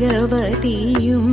ഭഗവതിയും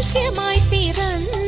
ரகசியமாய் பிறந்த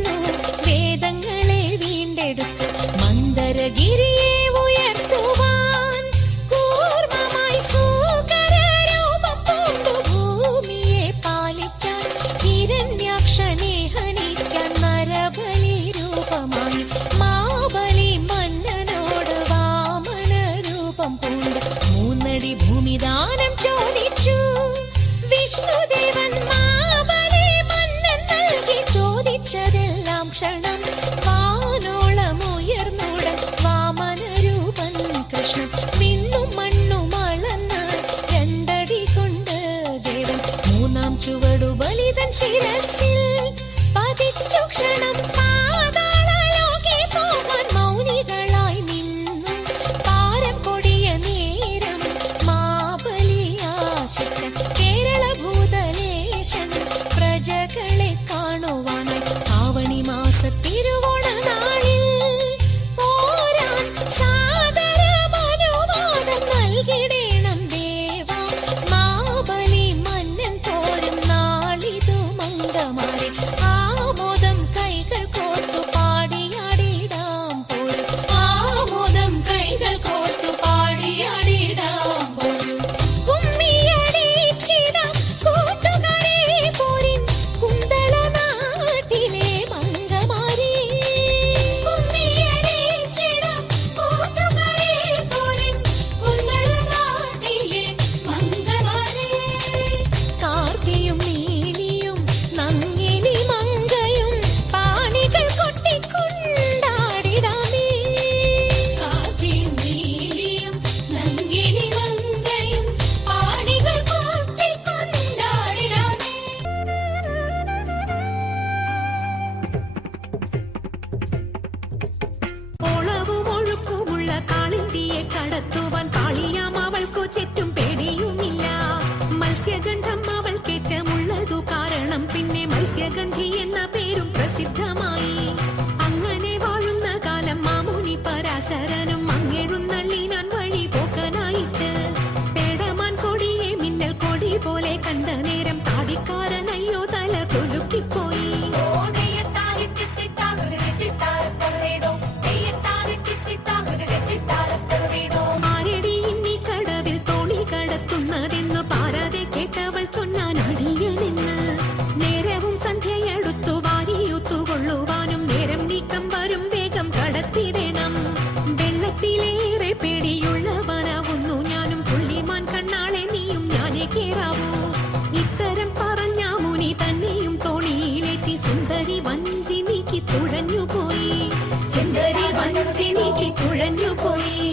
വഞ്ചിനിക്ക് കുഴഞ്ഞു പോയി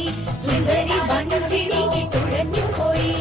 സുന്ദരി വഞ്ചിനിക്ക് തുഴഞ്ഞു പോയി